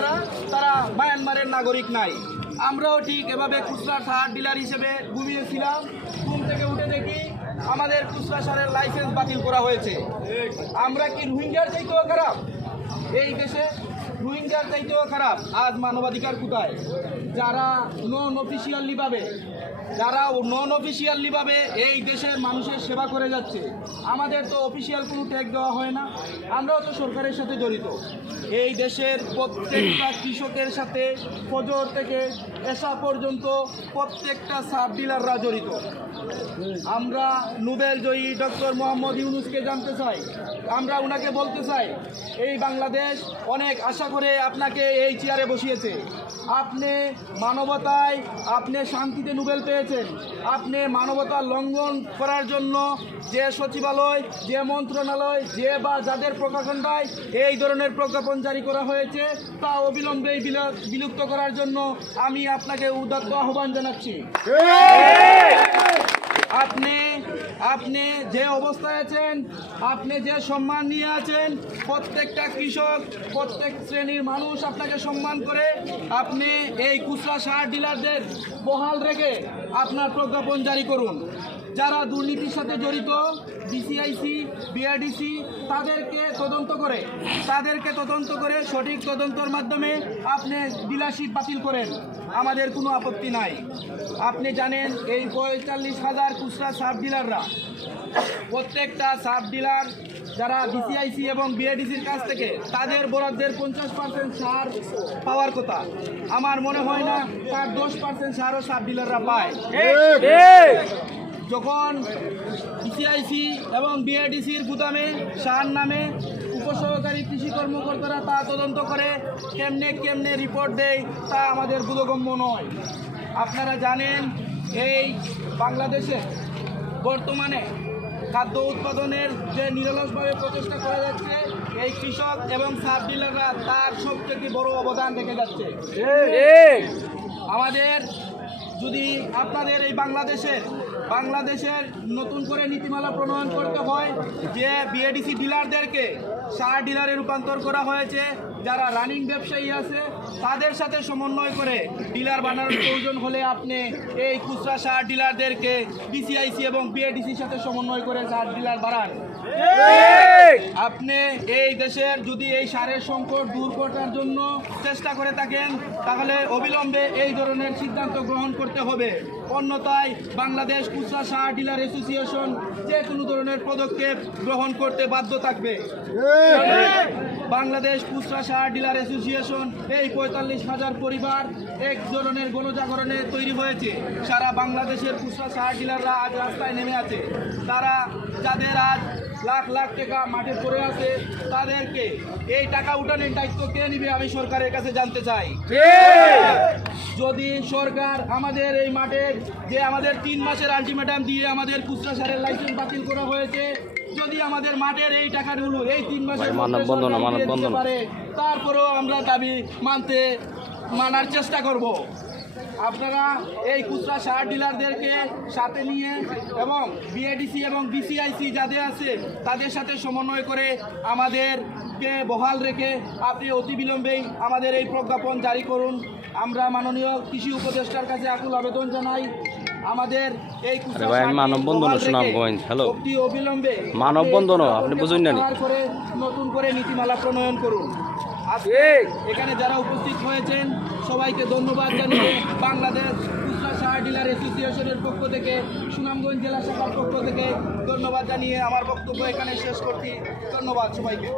যারা তারা মায়ানমারের নাগরিক নাই। আমরাও ঠিক এভাবে খুচরা সার ডিলার হিসেবে ঘুমিয়েছিলাম, ঘুম থেকে উঠে দেখি আমাদের খুচরা সারের লাইসেন্স বাতিল করা হয়েছে। আমরা কি রোহিঙ্গার চাইতেও খারাপ? এই দেশে রোহিঙ্গার চাইতেও খারাপ। আজ মানবাধিকার কোথায়? যারা নন অফিসিয়ালিভাবে এই দেশের মানুষের সেবা করে যাচ্ছে, আমাদের তো অফিসিয়াল কোনো ট্যাগ দেওয়া হয় না, আমরাও তো সরকারের সাথে জড়িত। এই দেশের প্রত্যেকটা কৃষকের সাথে ফজর থেকে এসা পর্যন্ত প্রত্যেকটা সাব ডিলাররা জড়িত। আমরা নোবেল জয়ী ডক্টর মোহাম্মদ ইউনূসকে জানতে চাই, আমরা ওনাকে বলতে চাই, এই বাংলাদেশ অনেক আশা করে আপনাকে এই চেয়ারে বসিয়েছে। আপনি মানবতায়, আপনি শান্তিতে নোবেল পেয়েছেন। আপনি মানবতা লঙ্ঘন করার জন্য যে সচিবালয়, যে মন্ত্রণালয়, যে বা যাদের প্রকাশনায় এই ধরনের প্রজ্ঞাপন জারি করা হয়েছে, তা অবিলম্বে বিলুপ্ত করার জন্য আমি আপনাকে উদাত্ত আহ্বান জানাচ্ছি। আপনি যে অবস্থায় আছেন, আপনি যে সম্মান নিয়ে আছেন, প্রত্যেকটা কৃষক, প্রত্যেক শ্রেণীর মানুষ আপনাকে সম্মান করে। আপনি এই খুচরা সার ডিলারদের বহাল রেখে আপনার প্রজ্ঞাপন জারি করুন। যারা দুর্নীতির সাথে জড়িত, বিসিআইসি, বিআরডিসি, তাদেরকে তদন্ত করে সঠিক তদন্তের মাধ্যমে আপনি ডিলারশিপ বাতিল করেন, আমাদের কোনো আপত্তি নাই। আপনি জানেন এই ৪৫,০০০ খুচরা সাব ডিলাররা, প্রত্যেকটা সাব ডিলার যারা বিসিআইসি এবং বিআরডিসির কাছ থেকে তাদের বরাদ্দের ৫০% সার পাওয়ার কথা, আমার মনে হয় না তার ১০% সারও সাব ডিলাররা পায়। যখন বিসিআইসি এবং বিআরডিসির গুদামে সার নামে উপসহকারী কৃষি কর্মকর্তারা তা তদন্ত করে কেমনে রিপোর্ট দেয়, তা আমাদের বোধগম্য নয়। আপনারা জানেন এই বাংলাদেশে বর্তমানে খাদ্য উৎপাদনের যে নিরলসভাবে প্রচেষ্টা করা যাচ্ছে, এই কৃষক এবং সাব ডিলাররা তার সবথেকে বড় অবদান রেখে যাচ্ছে। আমাদের যদি আপনাদের এই বাংলাদেশের নতুন করে নীতিমালা প্রণয়ন করতে হয়, যে বিএডিসি ডিলারদেরকে সার ডিলারে রূপান্তর করা হয়েছে, যারা রানিং ব্যবসায়ী আছে তাদের সাথে সমন্বয় করে ডিলার বানানোর প্রয়োজন হলে আপনি এই খুচরা সার ডিলারদেরকে বিসিআইসি এবং বিএডিসির সাথে সমন্বয় করে সার ডিলার বাড়ান। আপনি এই দেশের যদি এই সারের সংকট দূর করার জন্য চেষ্টা করে থাকেন, তাহলে অবিলম্বে এই ধরনের সিদ্ধান্ত গ্রহণ করতে হবে। অন্যথায় বাংলাদেশ খুচরা সার ডিলার অ্যাসোসিয়েশন যে কোনো ধরনের পদক্ষেপ গ্রহণ করতে বাধ্য থাকবে। বাংলাদেশ খুচরা সার ডিলার অ্যাসোসিয়েশন এই ৪৫,০০০ পরিবার এক ধরনের গণজাগরণে তৈরি হয়েছে। সারা বাংলাদেশের খুচরা সার ডিলাররা আজ রাস্তায় নেমে আছে। তারা যাদের আজ লাখ লাখ টাকা মাঠে পড়ে আছে, তাদেরকে এই টাকা উঠানোর দায়িত্ব কে নিবে আমি সরকারের কাছে জানতে চাই। যদি সরকার আমাদের এই মাঠের যে আমাদের ৩ মাসের আলটিমেটাম দিয়ে আমাদের খুচরা সারের লাইসেন্স বাতিল করা হয়েছে, যদি আমাদের মাঠের এই টাকাগুলো এই ৩ মাসের পারে, তারপরেও আমরা দাবি মানার চেষ্টা করব। আপনারা এই খুচরা সার ডিলারদেরকে সাথে নিয়ে এবং বিএডিসি এবং বিসিআইসি যাদের আছে তাদের সাথে সমন্বয় করে আমাদেরকে বহাল রেখে আপনি অতিবিলম্বেই আমাদের এই প্রজ্ঞাপন জারি করুন। আমরা মাননীয় কৃষি উপদেষ্টার কাছে আকুল আবেদন জানাই, আমাদের এই অবিলম্বে আপনি বুঝুন না করে নতুন করে নীতিমালা প্রণয়ন করুন। এখানে যারা উপস্থিত হয়েছেন সবাইকে ধন্যবাদ জানিয়ে বাংলাদেশ খুচরা সার ডিলার অ্যাসোসিয়েশনের পক্ষ থেকে, সুনামগঞ্জ জেলা শাখার পক্ষ থেকে ধন্যবাদ জানিয়ে আমার বক্তব্য এখানে শেষ করছি। ধন্যবাদ সবাইকে।